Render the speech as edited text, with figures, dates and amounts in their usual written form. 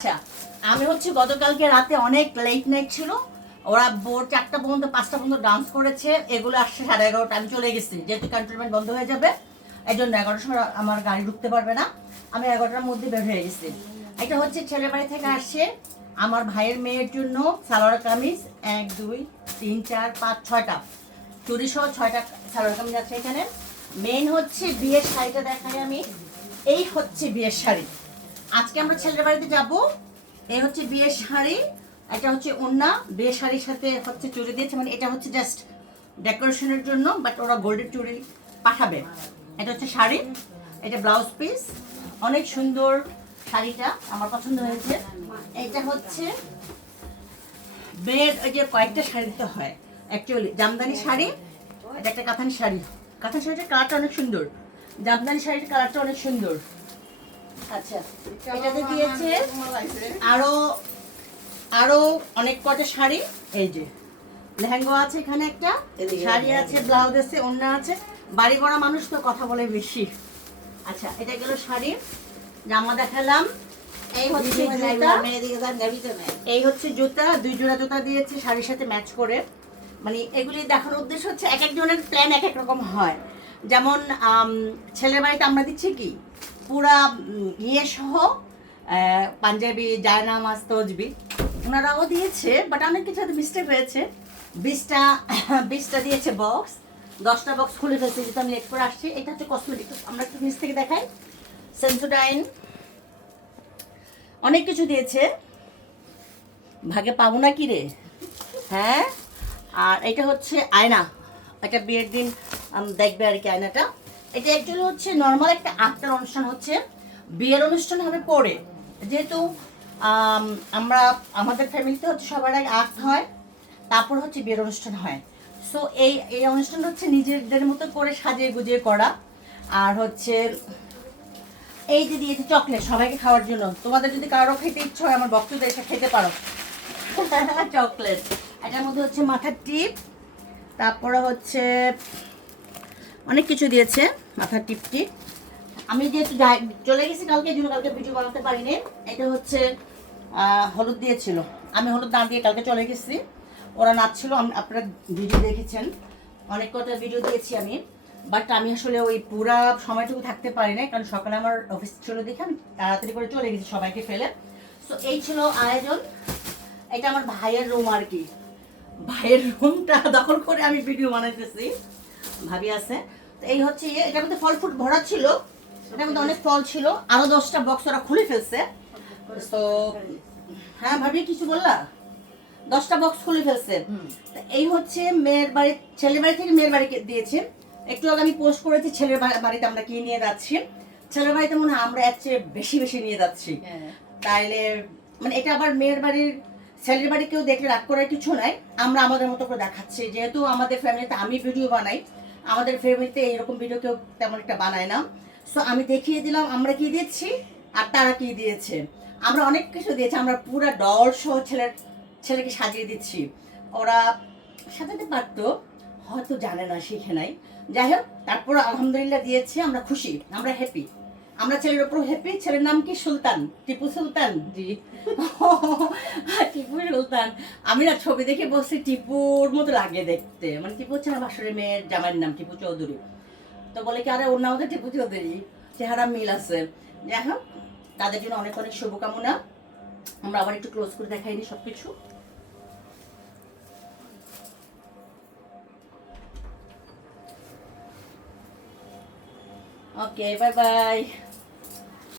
আচ্ছা, আমি হচ্ছে গতকালকে রাতে অনেক লেট নাইট ছিল। ওরা ভোর 4টা পর্যন্ত 5টা পর্যন্ত ডান্স করেছে। এগুলো আসছে 11:30। আমি চলে গেছি, যেহেতু ক্যান্টনমেন্ট বন্ধ হয়ে যাবে, এই জন্য 11টার সময় আমার গাড়ি ঢুকতে পারবে না। আমি 11টার মধ্যে বের হয়ে গেছি। এটা হচ্ছে ছেলের বাড়ি থেকে আসছে আমার ভাইয়ের মেয়ের জন্য সালোয়ার কামিজ 1 2 3 4 5 6টা চুরি সহ 6টা সালোয়ার কামিজ আছে এখানে। মেইন হচ্ছে বিয়ের শাড়িটা দেখাই আমি। এই হচ্ছে বিয়ের শাড়ি। আজকে আমরা ছেলের বাড়িতে যাব। এই হচ্ছে বিয়ের শাড়ি, এটা হচ্ছে ওড়না। বিয়ের শাড়ির সাথে হচ্ছে চুড়ি দিয়েছে, মানে এটা হচ্ছে জাস্ট ডেকোরেশনের জন্য, বাট ওরা গোল্ডের চুড়ি পাঠাবে। এটা হচ্ছে শাড়ি, এটা ব্লাউজ পিস। অনেক সুন্দর শাড়িটা, আমার পছন্দ হয়েছে। এটা হচ্ছে মেয়ের ওই যে কয়েকটা শাড়িতে হয় অ্যাকচুয়ালি জামদানি শাড়ি। এটা একটা কাতান শাড়ি। কাতান শাড়িটার কালারটা অনেক সুন্দর, জামদানি শাড়ির কালারটা অনেক সুন্দর। আচ্ছা, এটাতে দিয়েছে আরো আরো অনেক কটা শাড়ি। এই যে লেহেঙ্গা আছে, এখানে একটা শাড়ি আছে, ব্লাউজ আছে, ওড়না আছে। বাড়ি করা মানুষ তো কথা বলে বেশি। আচ্ছা, এটা গেল শাড়ি, জামা দেখালাম। এই হচ্ছে জুতা, এই হচ্ছে জুতা, 2 জোড়া জুতা দিয়েছে শাড়ির সাথে ম্যাচ করে। মানে এগুলি দেখানোর উদ্দেশ্য হচ্ছে এক একজনের প্ল্যান এক এক রকম হয়। যেমন ছেলের বাড়িতে আমরা দিচ্ছি কি পুরা ইয়ে সহ পাঞ্জাবি, জায়নামাজ, তসবি। ওনারাও দিয়েছে, বাট অনেক কিছু হয়তো মিস্টেক হয়েছে। 20টা দিয়েছে বক্স, 10টা বক্স খুলে ফেলছে, যেটা আমি লেট করে আসছি। এটা হচ্ছে কসমেটিক, আমরা একটু নিচ থেকে দেখাই। সেন্সোডাইন, অনেক কিছু দিয়েছে, ভাগে পাবো না কি রে। হ্যাঁ, আর এটা হচ্ছে আয়না, এটা বিয়ের দিন দেখবে আর কি আয়নাটা। এটা অ্যাকচুয়ালি হচ্ছে নর্মাল একটা আক্তার অনুষ্ঠান, হচ্ছে বিয়ের অনুষ্ঠান হবে পরে। যেহেতু আমরা আমাদের ফ্যামিলিতে হচ্ছে সবার আগে আক্ত হয়, তারপর হচ্ছে বিয়ের অনুষ্ঠান হয়। সো এই এই অনুষ্ঠানটা হচ্ছে নিজেদের মতো করে সাজিয়ে গুজিয়ে করা। আর হচ্ছে এই যে দিয়েছে চকলেট সবাইকে খাওয়ার জন্য। তোমাদের যদি কারো খেতে ইচ্ছে হয় আমার বক্তব্য এসে খেতে পারো। চকলেট, এটার মধ্যে হচ্ছে মাথার টিপ, তারপরে হচ্ছে অনেক কিছু দিয়েছে, মাথার টিপ টিপ। আমি যেহেতু চলে গেছি কালকে, জন্য কালকে ভিডিও বানাতে পারিনি। এটা হচ্ছে হলুদ দিয়েছিল, আমি হলুদ না দিয়ে কালকে চলে গেছি। ওরা নাচছিল, আপনারা ভিডিও দেখেছেন, অনেক কটা ভিডিও দিয়েছি আমি। বাট আমি আসলে ওই পুরা সময়টুকু থাকতে পারি না, কারণ সকালে আমার অফিস ছিল দেখে আমি তাড়াতাড়ি করে চলে গেছি সবাইকে ফেলে। সো এই ছিল আয়োজন। এটা আমার ভাইয়ের রুম আর কি। ভাইয়ের রুমটা দখল করে আমি ভিডিও বানাইতেছি, ভাবি আছে। তো এই হচ্ছে ইয়ে, এটার মধ্যে ফল ফ্রুট ভরা ছিল, এটার মধ্যে অনেক ফল ছিল। আরো 10টা বক্স ওরা খুলে ফেলছে। তো হ্যাঁ ভাবি কিছু বললা, 10টা বক্স খুলে ফেলছে। এই হচ্ছে মেয়ের বাড়ি, ছেলের বাড়ি থেকে মেয়ের বাড়িকে দিয়েছে। একটু আগে আমি পোস্ট করেছি ছেলের বাড়িতে আমরা কি নিয়ে যাচ্ছি। ছেলের বাড়িতে মনে হয় আমরা এর চেয়ে বেশি বেশি নিয়ে যাচ্ছি। তাইলে মানে এটা আবার মেয়ের বাড়ির ছেলের বাড়ি কেউ দেখলে রাগ করার কিছু নাই, আমরা আমাদের মতো করে দেখাচ্ছি। যেহেতু আমাদের ফ্যামিলিতে আমি ভিডিও বানাই, আমাদের ফ্যামিলিতে এইরকম ভিডিও কেউ তেমন একটা বানায় না। সো আমি দেখিয়ে দিলাম আমরা কি দিচ্ছি আর তারা কি দিয়েছে। আমরা অনেক কিছু দিয়েছি, আমরা পুরো ডল সহ ছেলেকে সাজিয়ে দিচ্ছি। ওরা সাজাতে পারতো, হয়তো জানে না, শিখে নাই। যাই হোক, তারপর আলহামদুলিল্লাহ দিয়েছে, আমরা খুশি, আমরা হ্যাপি। আমরা ছেলের উপর হ্যাপি। ছেলের নাম কি? সুলতান, টিপু সুলতান। জি টিপু সুলতান। আমি না ছবি দেখে বলছি টিপুর মতো লাগে দেখতে, মানে টিপু হচ্ছে আমার বাসরের মেয়ের জামাইয়ের নাম টিপু চৌধুরী। তো বলে কি আরে ওর নাম হচ্ছে টিপু চৌধুরী, চেহারা মিল আছে। যাই হোক, তাদের জন্য অনেক অনেক শুভকামনা। আমরা আবার একটু ক্লোজ করে দেখাইনি সবকিছু। ওকে, বাই বাই।